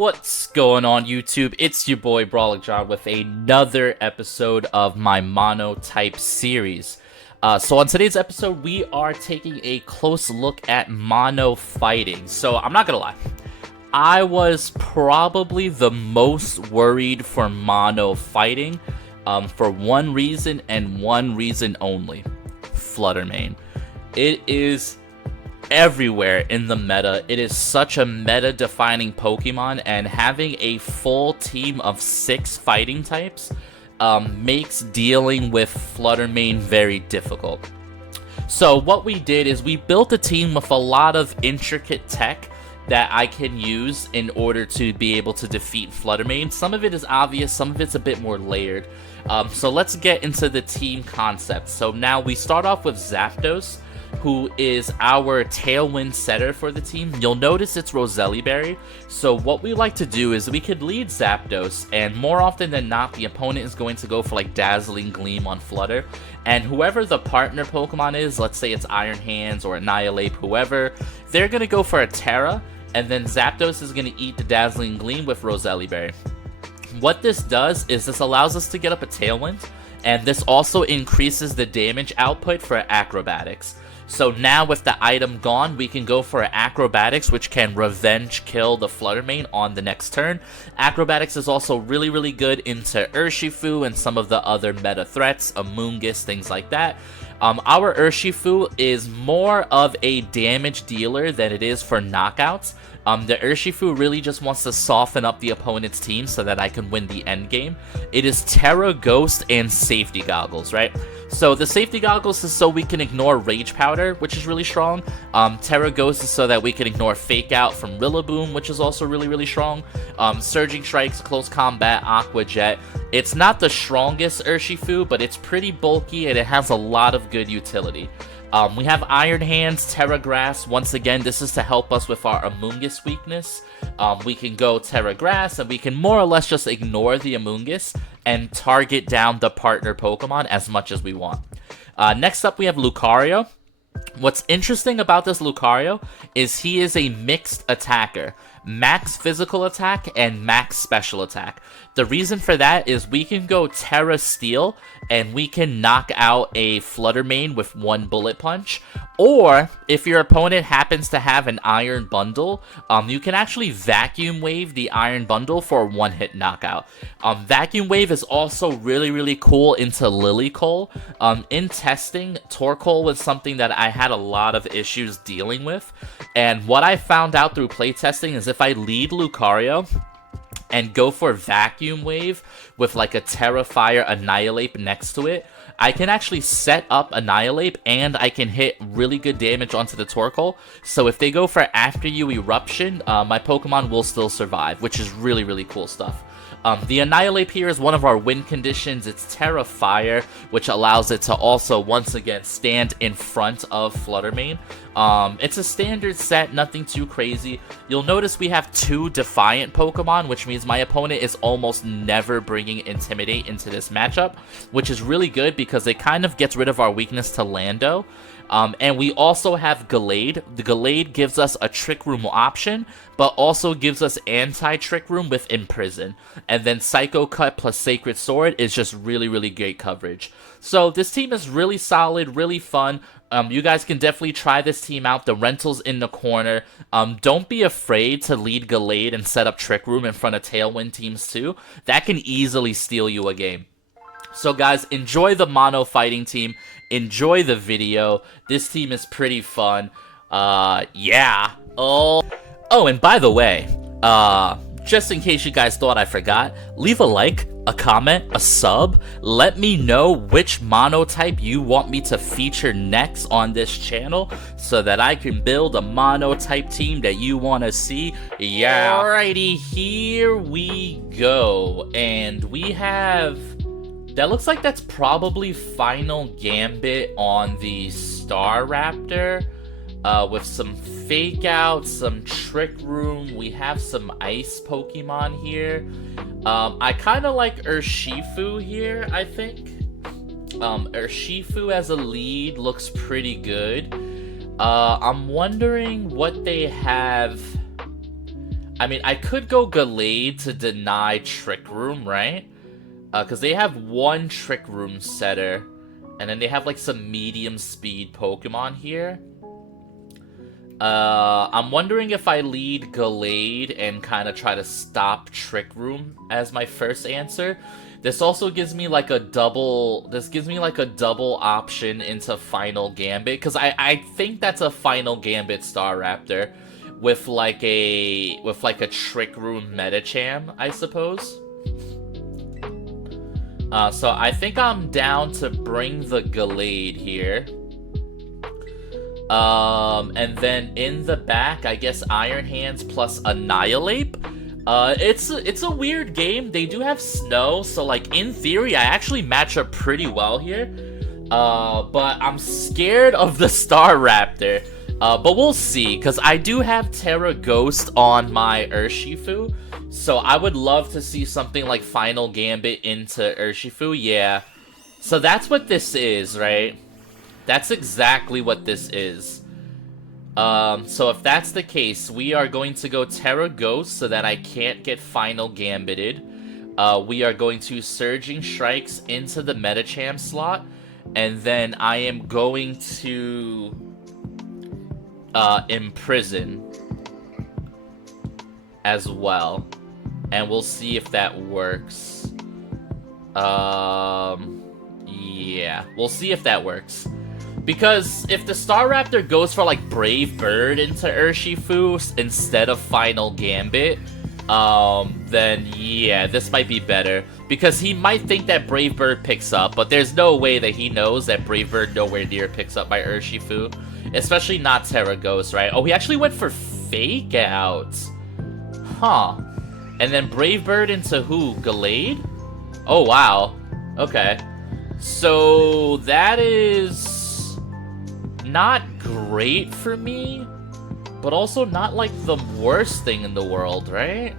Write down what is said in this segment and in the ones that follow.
What's going on YouTube? It's your boy Brawling John with another episode of my Monotype series. So on today's episode, we are taking a close look at mono fighting. So I'm not gonna lie, I was probably the most worried for mono fighting for one reason and one reason only: Fluttermane. It is everywhere in the meta. It is such a meta-defining Pokemon, and having a full team of 6 fighting types makes dealing with Fluttermane very difficult. So what we did is we built a team with a lot of intricate tech that I can use in order to be able to defeat Fluttermane. Some of it is obvious, some of it's a bit more layered. So let's get into the team concept. So now we start off with Zapdos, who is our Tailwind setter for the team. You'll notice it's Roselli Berry. So what we like to do is we could lead Zapdos, and more often than not, the opponent is going to go for like Dazzling Gleam on Flutter. And whoever the partner Pokemon is, let's say it's Iron Hands or Annihilate, whoever, they're going to go for a Terra, and then Zapdos is going to eat the Dazzling Gleam with Roselli Berry. What this does is this allows us to get up a Tailwind, and this also increases the damage output for Acrobatics. So now with the item gone, we can go for Acrobatics, which can revenge kill the Fluttermane on the next turn. Acrobatics is also really good into Urshifu and some of the other meta threats, Amoonguss, things like that. Our Urshifu is more of a damage dealer than it is for knockouts. The Urshifu really just wants to soften up the opponent's team so that I can win the end game. It is Terra, Ghost, and Safety Goggles, right? So the Safety Goggles is so we can ignore Rage Powder, which is really strong. Terra Ghost is so that we can ignore Fake Out from Rillaboom, which is also really strong. Surging Strikes, Close Combat, Aqua Jet. It's not the strongest Urshifu, but it's pretty bulky and it has a lot of good utility. We have Iron Hands, Terra Grass. Once again, this is to help us with our Amoonguss weakness. We can go Terra Grass, and we can more or less just ignore the Amoonguss and target down the partner Pokemon as much as we want. Next up, we have Lucario. What's interesting about this Lucario is he is a mixed attacker. Max physical attack and max special attack. The reason for that is we can go Terra Steel and we can knock out a Fluttermane with 1 bullet punch. Or if your opponent happens to have an Iron Bundle, you can actually Vacuum Wave the Iron Bundle for a 1-hit knockout. Vacuum Wave is also really cool into Lilycole. In testing, Torkoal was something that I had a lot of issues dealing with. And what I found out through playtesting is if I lead Lucario and go for Vacuum Wave with like a Terra Fire Annihilate next to it, I can actually set up Annihilate and I can hit really good damage onto the Torkoal. So if they go for After You Eruption, my Pokemon will still survive, which is really cool stuff. The Annihilate here is one of our win conditions. It's Terra Fire, which allows it to also, once again, stand in front of Fluttermane. It's a standard set, nothing too crazy. You'll notice we have 2 Defiant Pokemon, which means my opponent is almost never bringing Intimidate into this matchup, which is really good because it kind of gets rid of our weakness to Lando. And we also have Gallade. The Gallade gives us a Trick Room option, but also gives us anti-Trick Room with Imprison. And then Psycho Cut plus Sacred Sword is just really great coverage. So this team is really solid, really fun. You guys can definitely try this team out. The rental's in the corner. Don't be afraid to lead Gallade and set up Trick Room in front of Tailwind teams too. That can easily steal you a game. So guys, enjoy the mono fighting team. Enjoy the video. This team is pretty fun. Yeah. Oh, and by the way, just in case you guys thought I forgot, leave a like, a comment, a sub. Let me know which monotype you want me to feature next on this channel so that I can build a monotype team that you want to see. Yeah. Alrighty, here we go. And we have... that looks like that's probably Final Gambit on the Staraptor, with some Fake Out, some Trick Room. We have some Ice Pokemon here. I kind of like Urshifu here, I think. Urshifu as a lead looks pretty good. I'm wondering what they have I mean, I could go Gallade to deny Trick Room, right? Because they have one Trick Room setter, and then they have like some medium speed Pokemon here. I'm wondering if I lead Gallade and kind of try to stop Trick Room as my first answer. This also gives me like a double. This gives me like a double option into Final Gambit, because I think that's a Final Gambit Staraptor with like a Trick Room Medicham, I suppose. So I think I'm down to bring the Gallade here. And then in the back, I guess Iron Hands plus Annihilate. It's a weird game. They do have snow, so like in theory, I actually match up pretty well here. But I'm scared of the Staraptor. But we'll see, because I do have Terra Ghost on my Urshifu. So I would love to see something like Final Gambit into Urshifu, yeah. So that's what this is, right? That's exactly what this is. So if that's the case, we are going to go Terra Ghost so that I can't get Final Gambited. We are going to Surging Strikes into the Medicham slot. And then I am going to Imprison as well. And we'll see if that works. Yeah, we'll see if that works. Because if the Staraptor goes for like Brave Bird into Urshifu instead of Final Gambit, then yeah, this might be better. Because he might think that Brave Bird picks up, but there's no way that he knows that Brave Bird nowhere near picks up by Urshifu. Especially not Terra Ghost, right? Oh, he actually went for Fake Out. Huh. And then Brave Bird into who? Gallade? Oh, wow. Okay. So, that is not great for me, but also not like the worst thing in the world, right?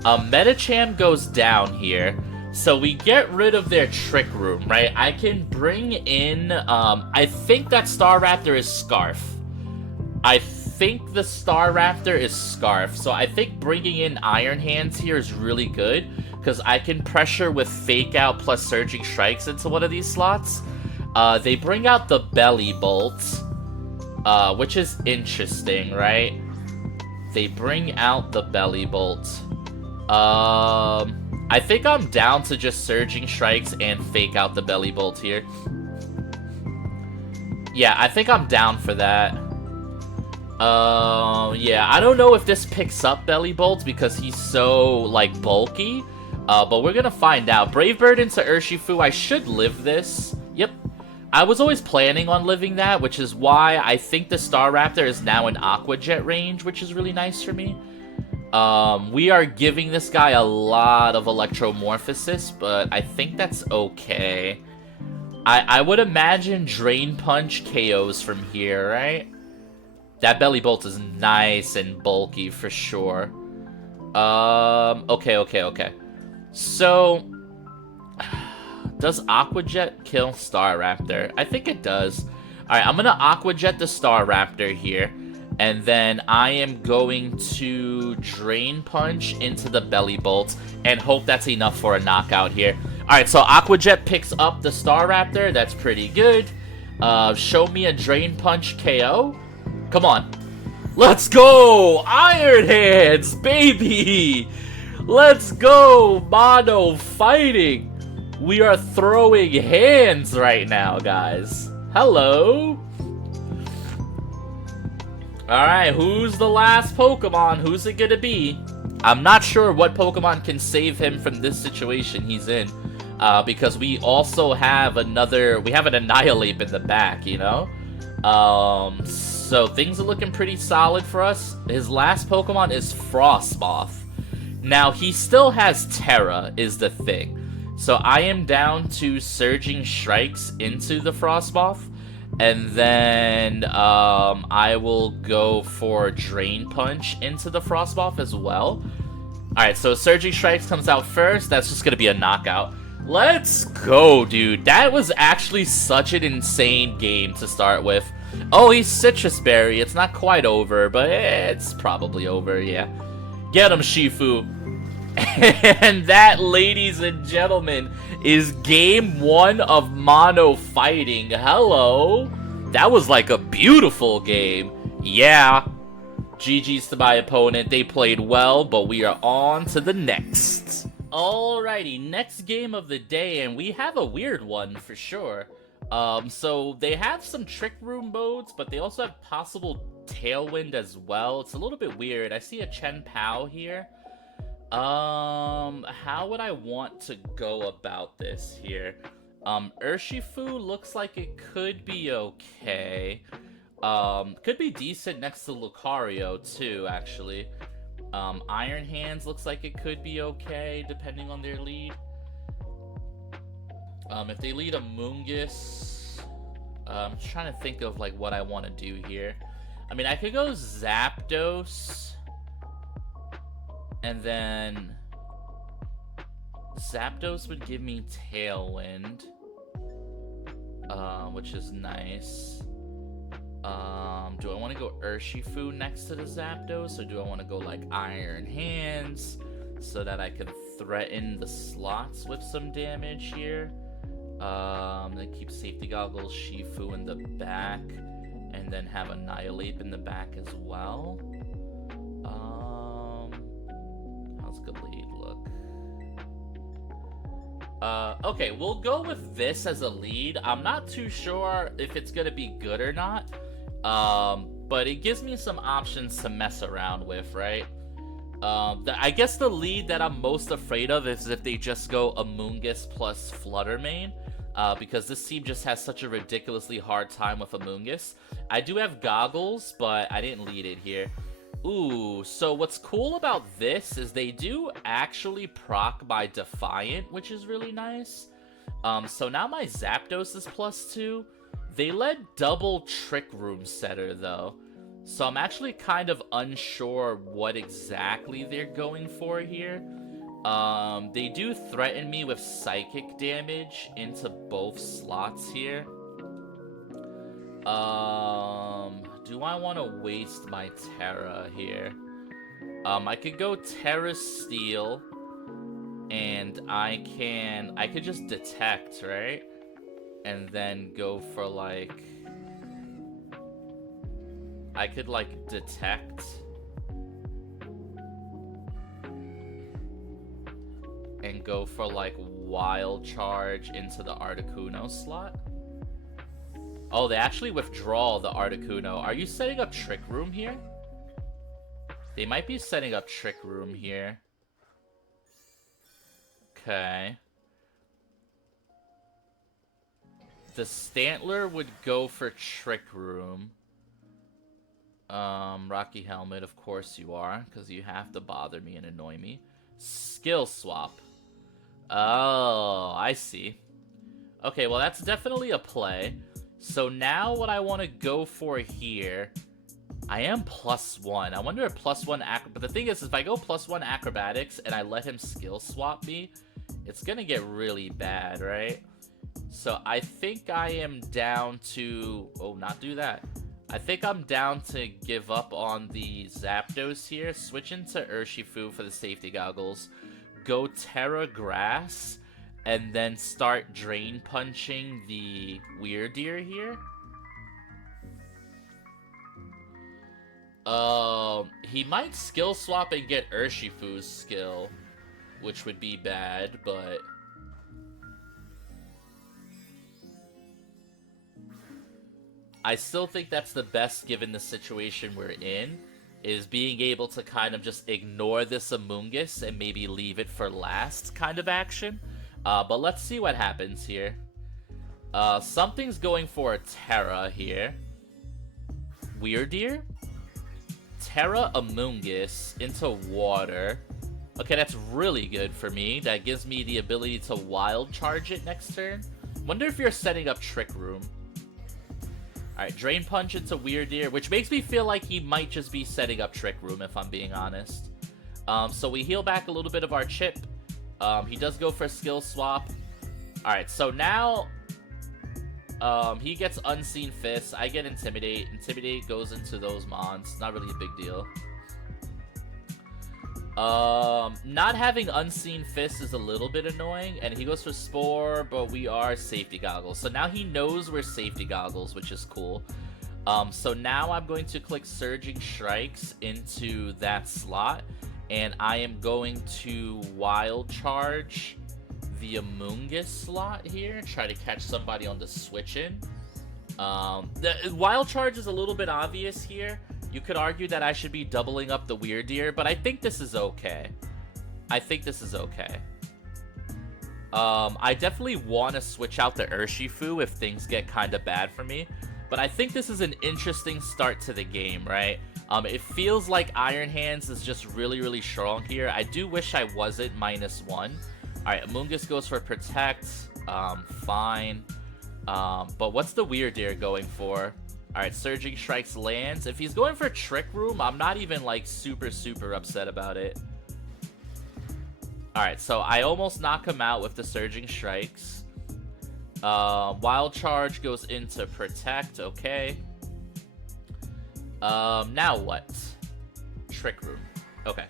Medicham goes down here, so we get rid of their Trick Room, right? I can bring in, I think that Staraptor is Scarf. I think the Staraptor is Scarf, so I think bringing in Iron Hands here is really good, because I can pressure with Fake Out plus Surging Strikes into one of these slots. They bring out the Belly Bolt, which is interesting, right? They bring out the Belly Bolt. I think I'm down to just Surging Strikes and Fake Out the Belly Bolt here. Yeah, I think I'm down for that. Yeah, I don't know if this picks up Belly Bolt because he's so, like, bulky. But we're gonna find out. Brave Bird into Urshifu, I should live this. Yep. I was always planning on living that, which is why I think the Staraptor is now in Aqua Jet range, which is really nice for me. We are giving this guy a lot of Electromorphosis, but I think that's okay. I would imagine Drain Punch KOs from here, right? That Belly Bolt is nice and bulky for sure. Okay. So, does Aqua Jet kill Staraptor? I think it does. Alright, I'm gonna Aqua Jet the Staraptor here. And then I am going to Drain Punch into the Belly Bolt and hope that's enough for a knockout here. Alright, so Aqua Jet picks up the Staraptor. That's pretty good. Show me a Drain Punch KO. Come on. Let's go! Iron Hands, baby! Let's go! Mono fighting! We are throwing hands right now, guys. Hello? Alright, who's the last Pokemon? Who's it gonna be? I'm not sure what Pokemon can save him from this situation he's in. Because we also have another... We have an Annihilate in the back, you know? So things are looking pretty solid for us. His last Pokemon is Frostmoth. Now, he still has Terra, is the thing. So I am down to Surging Strikes into the Frostmoth. And then I will go for Drain Punch into the Frostmoth as well. Alright, so Surging Strikes comes out first. That's just going to be a knockout. Let's go, dude. That was actually such an insane game to start with. Oh, he's Citrus Berry. It's not quite over, but it's probably over, yeah. Get him, Shifu. And that, ladies and gentlemen, is game 1 of Mono Fighting. Hello. That was like a beautiful game. Yeah. GG's to my opponent. They played well, but we are on to the next. Alrighty, next game of the day, and we have a weird one for sure. So they have some Trick Room modes, but they also have possible Tailwind as well. It's a little bit weird. I see a Chen Pao here. How would I want to go about this here? Urshifu looks like it could be okay. Could be decent next to Lucario too, actually. Iron Hands looks like it could be okay, depending on their lead. If they lead Amoonguss, I'm trying to think of like what I want to do here. I mean, I could go Zapdos, and then Zapdos would give me Tailwind, which is nice. Do I want to go Urshifu next to the Zapdos, or do I want to go like Iron Hands so that I can threaten the slots with some damage here? Then keep Safety Goggles, Shifu in the back, and then have Annihilate in the back as well. How's good lead look? Okay, we'll go with this as a lead. I'm not too sure if it's gonna be good or not. But it gives me some options to mess around with, right? I guess the lead that I'm most afraid of is if they just go Amoonguss plus Flutter Mane, because this team just has such a ridiculously hard time with Amoonguss. I do have Goggles, but I didn't lead it here. Ooh, so what's cool about this is they do actually proc by Defiant, which is really nice. So now my Zapdos is +2. They led double Trick Room Setter, though. So I'm actually kind of unsure what exactly they're going for here. They do threaten me with Psychic damage into both slots here. Do I want to waste my Terra here? I could go Terra Steel, and I could just Detect, right? And then go for like, I could like Detect and go for like Wild Charge into the Articuno slot. Oh, they actually withdraw the Articuno. Are you setting up Trick Room here? They might be setting up Trick Room here. Okay. The Stantler would go for Trick Room. Rocky Helmet, of course you are, because you have to bother me and annoy me. Skill Swap. Oh, I see. Okay, well that's definitely a play. So now what I want to go for here, I am +1. I wonder if +1 but the thing is, if I go +1 Acrobatics and I let him Skill Swap me, it's gonna get really bad, right? So I think I am down to... Oh, not do that. I think I'm down to give up on the Zapdos here. Switch into Urshifu for the Safety Goggles. Go Terra Grass. And then start Drain Punching the Weirdeer here. He might Skill Swap and get Urshifu's skill, which would be bad, but... I still think that's the best given the situation we're in, is being able to kind of just ignore this Amoonguss and maybe leave it for last kind of action. But let's see what happens here. Something's going for a Terra here. Weirdeer? Terra Amoonguss into water. Okay, that's really good for me. That gives me the ability to Wild Charge it next turn. Wonder if you're setting up Trick Room. Alright, Drain Punch into Weirdeer, which makes me feel like he might just be setting up Trick Room, if I'm being honest. So we heal back a little bit of our chip. He does go for Skill Swap. Alright, so now he gets Unseen Fist. I get Intimidate. Intimidate goes into those mons. Not really a big deal. Not having Unseen Fist is a little bit annoying, and he goes for Spore, but we are Safety Goggles. So now he knows we're Safety Goggles, which is cool. So now I'm going to click Surging Strikes into that slot, and I am going to Wild Charge the Amoonguss slot here, try to catch somebody on the switch in. The Wild Charge is a little bit obvious here. You could argue that I should be doubling up the Weird Deer, but I think this is okay. I think this is okay. I definitely want to switch out the Urshifu if things get kind of bad for me, but I think this is an interesting start to the game, right? It feels like Iron Hands is just really, really strong here. I do wish I wasn't -1. Alright, Amoonguss goes for Protect. Fine. But what's the Weird Deer going for? Alright, Surging Strikes lands. If he's going for Trick Room, I'm not even, like, super, super upset about it. Alright, so I almost knock him out with the Surging Strikes. Wild Charge goes into Protect, okay. Now what? Trick Room. Okay.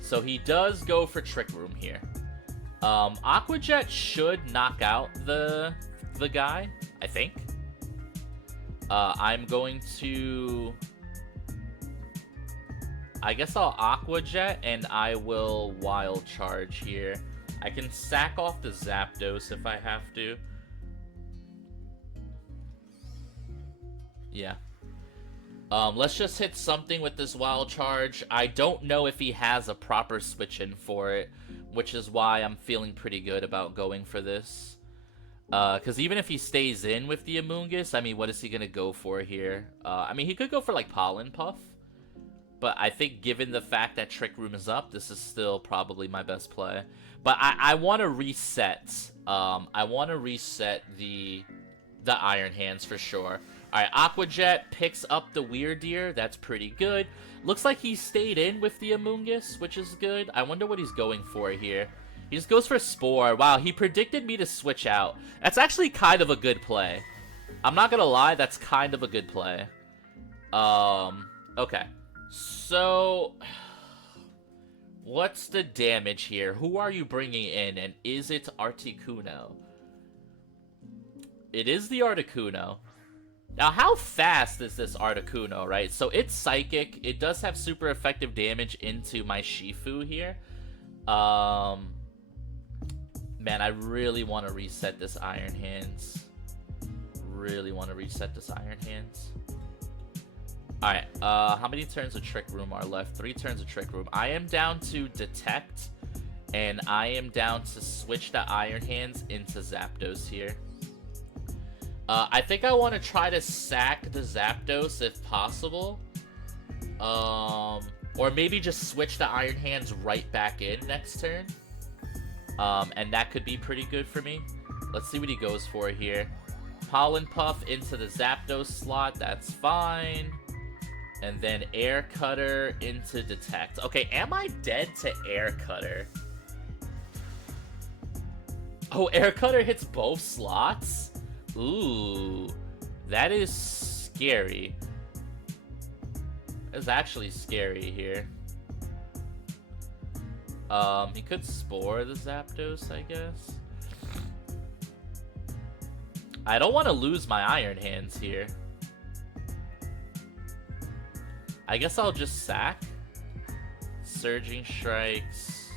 So he does go for Trick Room here. Aqua Jet should knock out the guy, I think. I'm going to... I guess I'll Aqua Jet, and I will Wild Charge here. I can sack off the Zapdos if I have to. Yeah. Let's just hit something with this Wild Charge. I don't know if he has a proper switch-in for it, which is why I'm feeling pretty good about going for this. Because even if he stays in with the Amoonguss, I mean, what is he going to go for here? I mean, he could go for, like, Pollen Puff. But I think given the fact that Trick Room is up, this is still probably my best play. But I want to reset. I want to reset the Iron Hands for sure. Alright, Aqua Jet picks up the Weird Deer. That's pretty good. Looks like he stayed in with the Amoonguss, which is good. I wonder what he's going for here. He just goes for Spore. Wow, he predicted me to switch out. That's actually kind of a good play. I'm not gonna lie, that's kind of a good play. Okay. So... what's the damage here? Who are you bringing in, and is it Articuno? It is the Articuno. Now, how fast is this Articuno, right? So it's Psychic. It does have super effective damage into my Shifu here. Man, I really want to reset this Iron Hands. Really want to reset this Iron Hands. Alright, how many turns of Trick Room are left? 3 turns of Trick Room. I am down to Detect, and I am down to switch the Iron Hands into Zapdos here. I think I want to try to sack the Zapdos if possible. Or maybe just switch the Iron Hands right back in next turn. And that could be pretty good for me. Let's see what he goes for here. Pollen Puff into the Zapdos slot. That's fine. And then Air Cutter into Detect. Okay, am I dead to Air Cutter? Oh, Air Cutter hits both slots? Ooh, that is scary. That's actually scary here. He could Spore the Zapdos, I guess. I don't want to lose my Iron Hands here. I guess I'll just sack. Surging Strikes.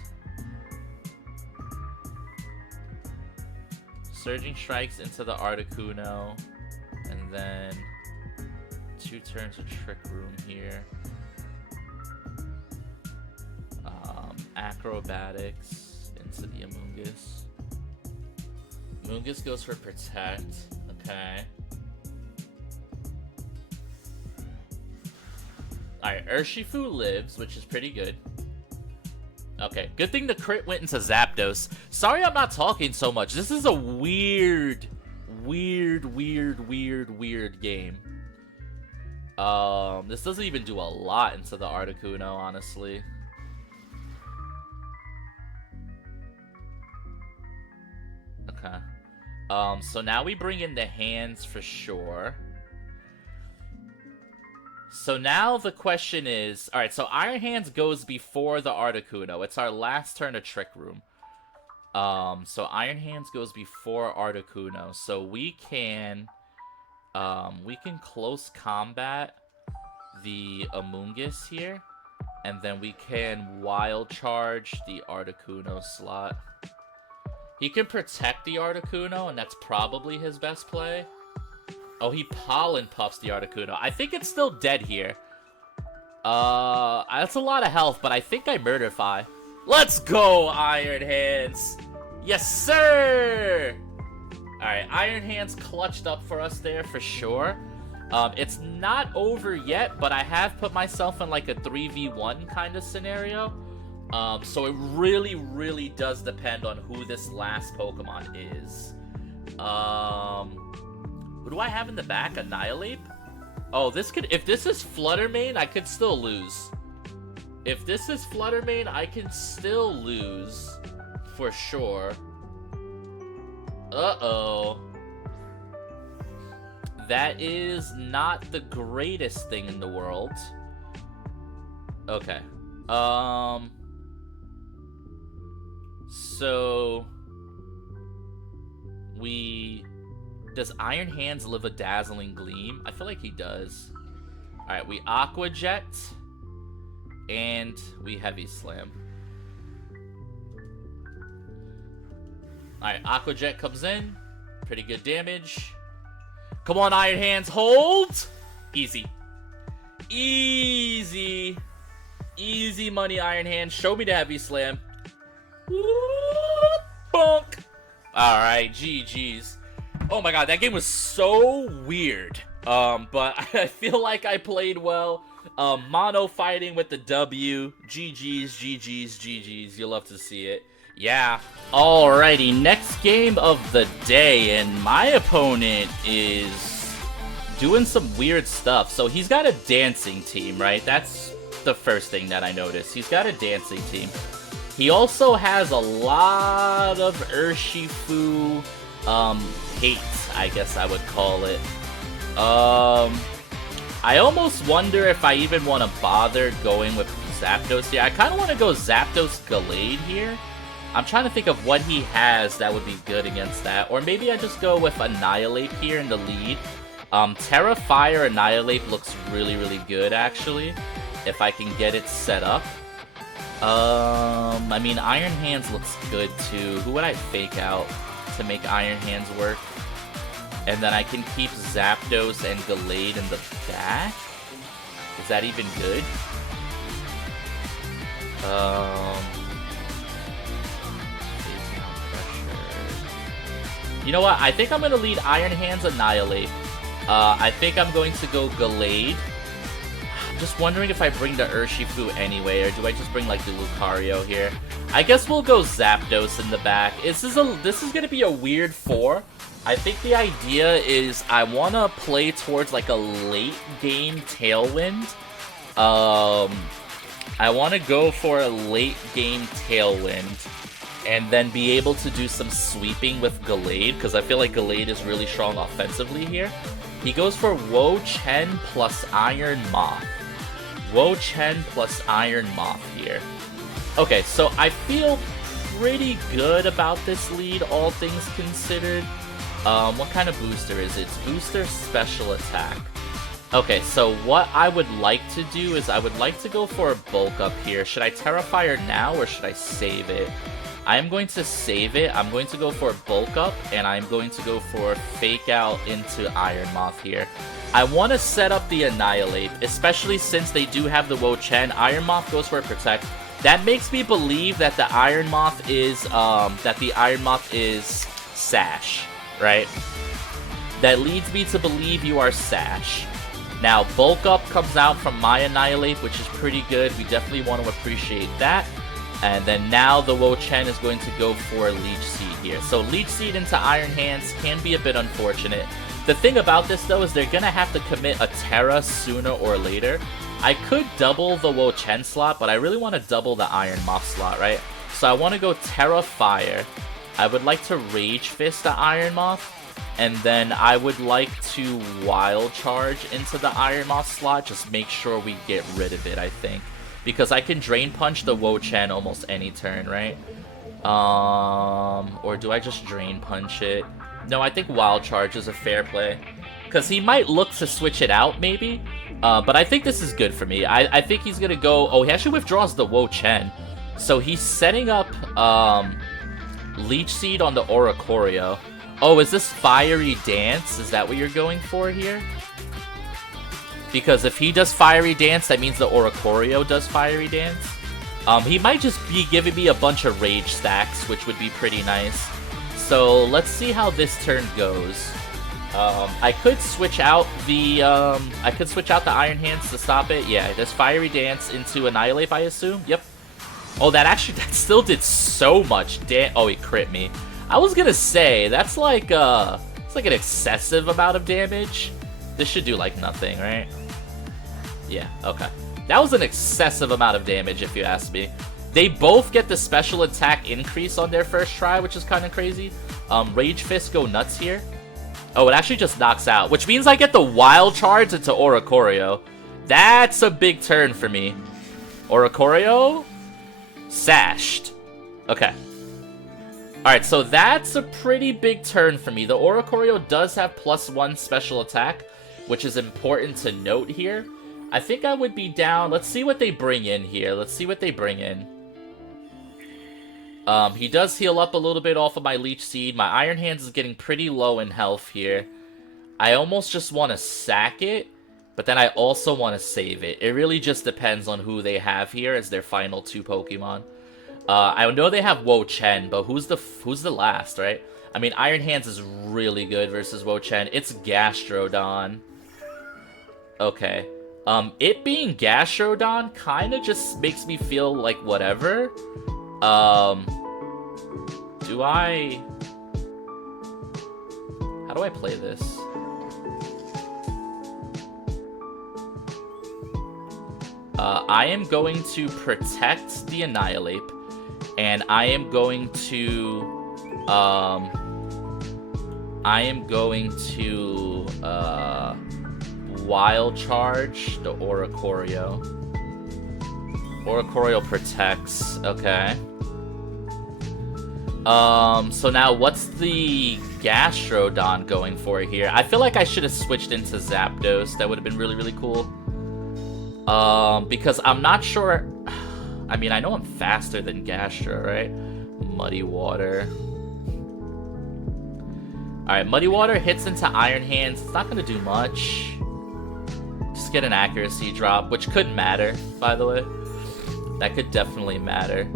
Surging Strikes into the Articuno. And then 2 turns of Trick Room here. Acrobatics into the Amoonguss. Amoonguss goes for Protect. Okay. Alright, Urshifu lives, which is pretty good. Okay, good thing the crit went into Zapdos. Sorry I'm not talking so much. This is a weird game. This doesn't even do a lot into the Articuno, honestly. Okay. So now we bring in the hands for sure. So now the question is, alright, so Iron Hands goes before the Articuno. It's our last turn of Trick Room. So Iron Hands goes before Articuno. So we can close combat the Amoonguss here. And then we can Wild Charge the Articuno slot. He can protect the Articuno, and that's probably his best play. Oh, he Pollen Puffs the Articuno. I think it's still dead here. That's a lot of health, but I think I Murderfy. Let's go, Iron Hands! Yes, sir! Alright, Iron Hands clutched up for us there for sure. It's not over yet, but I have put myself in like a 3v1 kind of scenario. So it really, really does depend on who this last Pokemon is. Who do I have in the back? Annihilate? Oh, this could... If this is Fluttermane, I could still lose. If this is Fluttermane, I can still lose. For sure. Uh-oh. That is not the greatest thing in the world. Okay. So... Does Iron Hands live a Dazzling Gleam? I feel like he does. Alright, we Aqua Jet. And we Heavy Slam. Alright, Aqua Jet comes in. Pretty good damage. Come on, Iron Hands, hold! Easy. Easy. Easy money, Iron Hands. Show me the Heavy Slam. Bonk. Alright, GG's. Oh my god, that game was so weird. But I feel like I played well. Mono fighting with the W. GG's, GG's, GG's. You'll love to see it. Yeah. Alrighty, next game of the day, and my opponent is doing some weird stuff. So he's got a dancing team, right? That's the first thing that I noticed. He's got a dancing team. He also has a lot of Urshifu hate, I guess I would call it. I almost wonder if I even want to bother going with Zapdos here. I kind of want to go Zapdos Gallade here. I'm trying to think of what he has that would be good against that. Or maybe I just go with Annihilate here in the lead. Terra Fire Annihilate looks really, really good, actually, if I can get it set up. I mean, Iron Hands looks good, too. Who would I fake out to make Iron Hands work? And then I can keep Zapdos and Gallade in the back? Is that even good? You know what? I think I'm going to lead Iron Hands Annihilate. I think I'm going to go Gallade. I'm just wondering if I bring the Urshifu anyway, or do I just bring like the Lucario here? I guess we'll go Zapdos in the back. This is going to be a weird 4. I think the idea is I want to play towards like a late game Tailwind. I want to go for a late game Tailwind and then be able to do some sweeping with Gallade, because I feel like Gallade is really strong offensively here. He goes for Wo-Chen plus Iron Moth. Wo-Chen plus Iron Moth here. Okay, so I feel pretty good about this lead, all things considered. What kind of booster is it? It's booster special attack. Okay, so what I would like to do is I would like to go for a bulk up here. Should I Terra Fire now or should I save it? I am going to save it. I'm going to go for a bulk up, and I'm going to go for fake out into Iron Moth here. I want to set up the Annihilate, especially since they do have the Wo-Chen. Iron Moth goes for a Protect. That makes me believe that the Iron Moth is Sash, right? That leads me to believe you are Sash. Now, bulk up comes out from my Annihilate, which is pretty good. We definitely want to appreciate that. And then now the Wo-Chen is going to go for Leech Seed here. So Leech Seed into Iron Hands can be a bit unfortunate. The thing about this, though, is they're going to have to commit a Terra sooner or later. I could double the Wo-Chen slot, but I really want to double the Iron Moth slot, right? So I want to go Terra Fire. I would like to Rage Fist the Iron Moth, and then I would like to Wild Charge into the Iron Moth slot. Just make sure we get rid of it, I think. Because I can Drain Punch the Wo-Chen almost any turn, right? Or do I just Drain Punch it? No, I think Wild Charge is a fair play. Because he might look to switch it out, maybe. But I think this is good for me. I think he's going to go... Oh, he actually withdraws the Wo-Chen. So he's setting up Leech Seed on the Oricorio. Oh, is this Fiery Dance? Is that what you're going for here? Because if he does Fiery Dance, that means the Oricorio does Fiery Dance. He might just be giving me a bunch of Rage stacks, which would be pretty nice. So let's see how this turn goes. I could switch out the Iron Hands to stop it. Yeah, there's Fiery Dance into Annihilate, I assume. Yep. Oh, that still did so much oh, he crit me. I was gonna say, that's like, it's like an excessive amount of damage. This should do like nothing, right? Yeah, okay. That was an excessive amount of damage, if you ask me. They both get the special attack increase on their first try, which is kind of crazy. Rage Fist go nuts here. Oh, it actually just knocks out, which means I get the Wild Charge into Oricorio. That's a big turn for me. Oricorio? Sashed. Okay. Alright, so that's a pretty big turn for me. The Oricorio does have +1 special attack, which is important to note here. I think I would be down. Let's see what they bring in here. Let's see what they bring in. He does heal up a little bit off of my Leech Seed. My Iron Hands is getting pretty low in health here. I almost just want to sack it, but then I also want to save it. It really just depends on who they have here as their final 2 Pokemon. I know they have Wo-Chen, but who's the last, right? I mean, Iron Hands is really good versus Wo-Chen. It's Gastrodon. Okay. It being Gastrodon kind of just makes me feel like whatever. How do I play this? I am going to protect the Annihilate, and I am going to Wild Charge the Oricorio. Oricorio protects, okay. So now what's the Gastrodon going for here? I feel like I should have switched into Zapdos. That would have been really, really cool. Because I'm not sure... I mean, I know I'm faster than Gastro, right? Muddy Water. Alright, Muddy Water hits into Iron Hands. It's not gonna do much. Just get an accuracy drop, which could matter, by the way. That could definitely matter.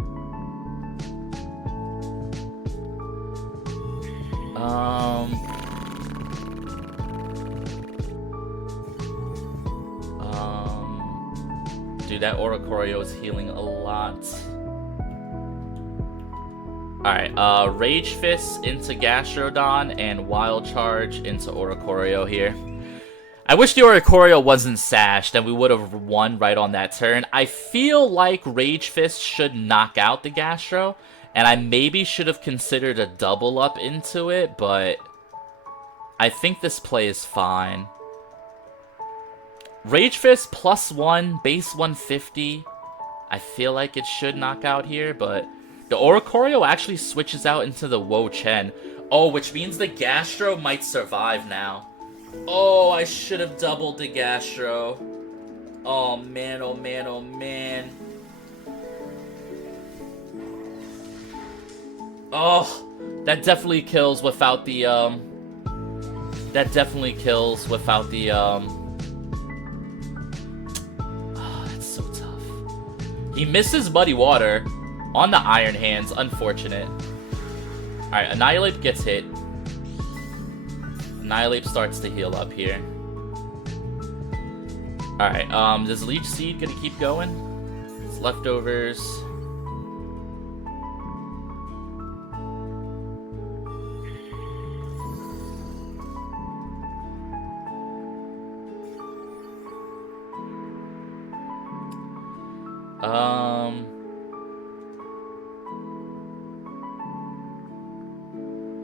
Dude, that Oricorio is healing a lot. Alright, Rage Fist into Gastrodon and Wild Charge into Oricorio here. I wish the Oricorio wasn't sashed and we would have won right on that turn. I feel like Rage Fist should knock out the Gastro, and I maybe should have considered a double up into it, but I think this play is fine. Rage Fist +1, base 150. I feel like it should knock out here, but the Oricorio actually switches out into the Wo-Chen. Oh, which means the Gastro might survive now. Oh, I should have doubled the Gastro. Oh man, oh man, oh man. Oh, that definitely kills without the, That definitely kills without the, Oh, that's so tough. He misses Muddy Water on the Iron Hands. Unfortunate. Alright, Annihilate gets hit. Annihilate starts to heal up here. Alright, is Leech Seed gonna keep going? It's leftovers.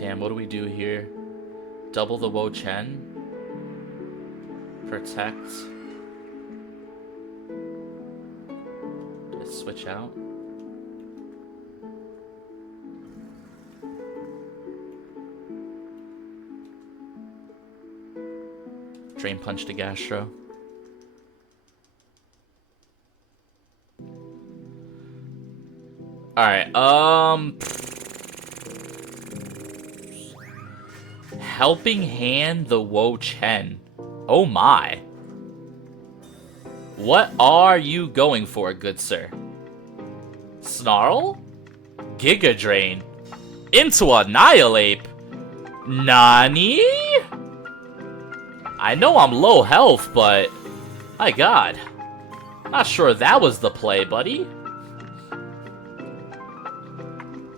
Damn, what do we do here? Double the Wo Chen. Protect. Let's switch out. Drain Punch to Gastro. Alright, Helping Hand the Wo Chen. Oh my. What are you going for, good sir? Snarl? Giga Drain. Into Annihilate? Nani? I know I'm low health, but... my god. Not sure that was the play, buddy.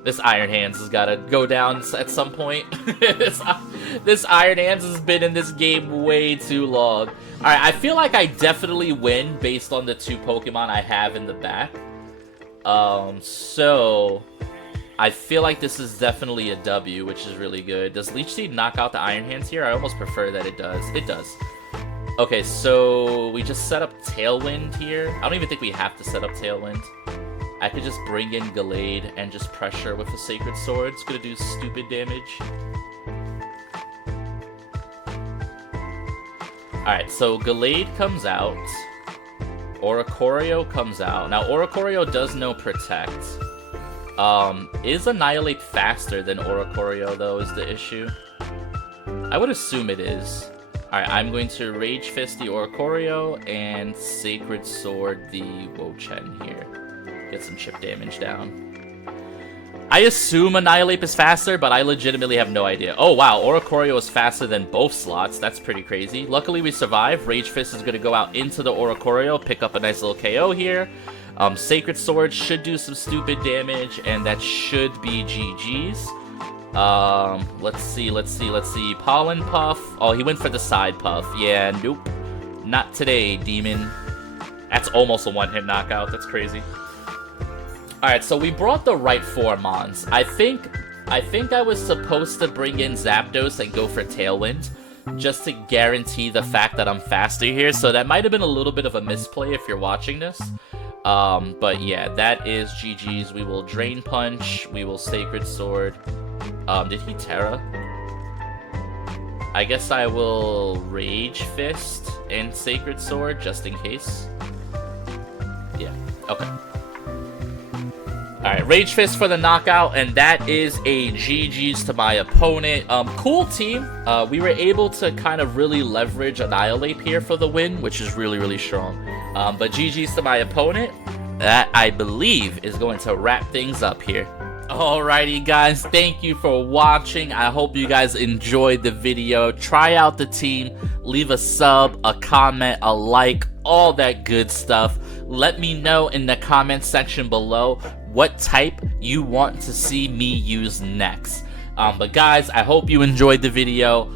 This Iron Hands has gotta go down at some point. This Iron Hands has been in this game way too long. Alright, I feel like I definitely win based on the 2 Pokemon I have in the back. So... I feel like this is definitely a W, which is really good. Does Leech Seed knock out the Iron Hands here? I almost prefer that it does. It does. Okay, so we just set up Tailwind here. I don't even think we have to set up Tailwind. I could just bring in Gallade and just pressure with a Sacred Sword. It's gonna do stupid damage. Alright, so Gallade comes out. Oricorio comes out. Now, Oricorio does know Protect. Is Annihilate faster than Oricorio, though, is the issue? I would assume it is. Alright, I'm going to Rage Fist the Oricorio and Sacred Sword the Wo Chen here. Get some chip damage down. I assume Annihilate is faster, but I legitimately have no idea. Oh wow, Oricorio is faster than both slots. That's pretty crazy. Luckily we survived. Rage Fist is going to go out into the Oricorio, pick up a nice little KO here. Sacred Sword should do some stupid damage, and that should be GG's. Let's see. Pollen Puff. Oh, he went for the side puff. Yeah, nope. Not today, Demon. That's almost a one-hit knockout. That's crazy. Alright, so we brought the right 4 Mons. I think I was supposed to bring in Zapdos and go for Tailwind, just to guarantee the fact that I'm faster here, so that might have been a little bit of a misplay if you're watching this. But yeah, that is GG's. We will Drain Punch, we will Sacred Sword. Did he Terra? I guess I will Rage Fist and Sacred Sword, just in case. Yeah, okay. Alright, Rage Fist for the knockout, and that is a GG's to my opponent. Cool team. We were able to kind of really leverage Annihilate here for the win, which is really, really strong. But GG's to my opponent. That, I believe, is going to wrap things up here. Alrighty, guys. Thank you for watching. I hope you guys enjoyed the video. Try out the team. Leave a sub, a comment, a like, all that good stuff. Let me know in the comment section below what type you want to see me use next. But guys, I hope you enjoyed the video.